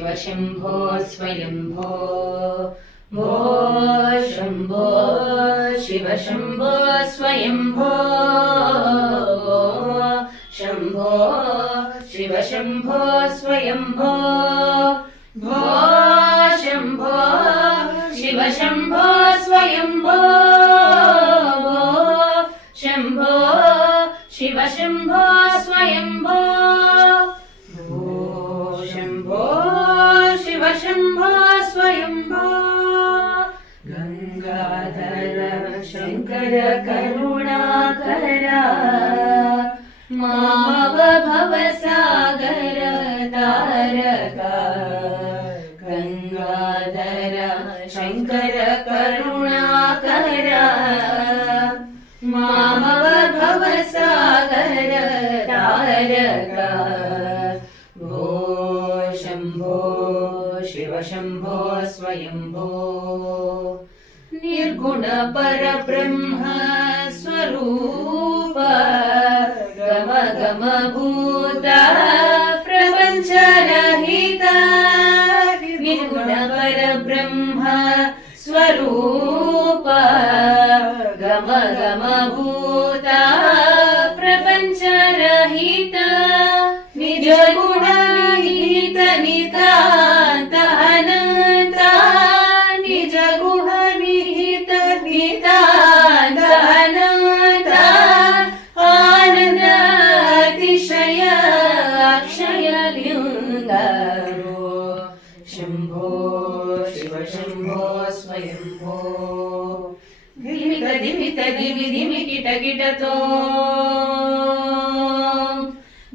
शिव शम्भो स्वयम्भो भो शम्भो शिव शम्भो स्वयम्भो शम्भो शिव शम्भो स्वयम्भो भो शम्भो शिव शम्भो स्वयम्भो शम्भो शिव शम्भो स्वयम्भो शम्भो शिव शम्भो स्वयम्भो गंगाधर शंकर करुणाकर मामव भवसागर तारका गंगाधर शंकर करुणाकर मामव भवसागर तारका भो शम्भो शिव शम्भो स्वयम्भो निर्गुण परब्रह्म स्वरूप गम गम भूत प्रपंच रहित निर्गुण परब्रह्म स्वरूप गम गम भूत प्रपंच रहित निज गुण निहित नितांत अनंत निज गुण निहित नितांत अनंत आनंद अतिशय अक्षय लिंगारो शम्भो शिव शम्भो स्वयम्भो धिमित धिमित धिमि धिमि किट किटतो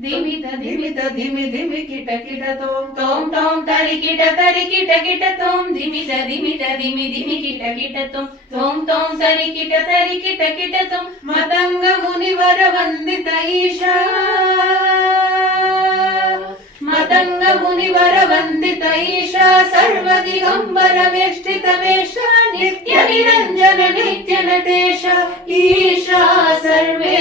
धिमित धिमित धिमि धिमि किट किटतो तोम तोम तरि किट किट तोम धिमित धिमित धिमि धिमि किट किटतोम तोम तोम तरि किट किट तोम मतंग मुनिवर वंदित ईशा मतंग मुनिवर वंदित ईशा सर्व दिगंबर वेष्टित वेश नित्य निरंजन नित्य नटेश ईशा सर्वे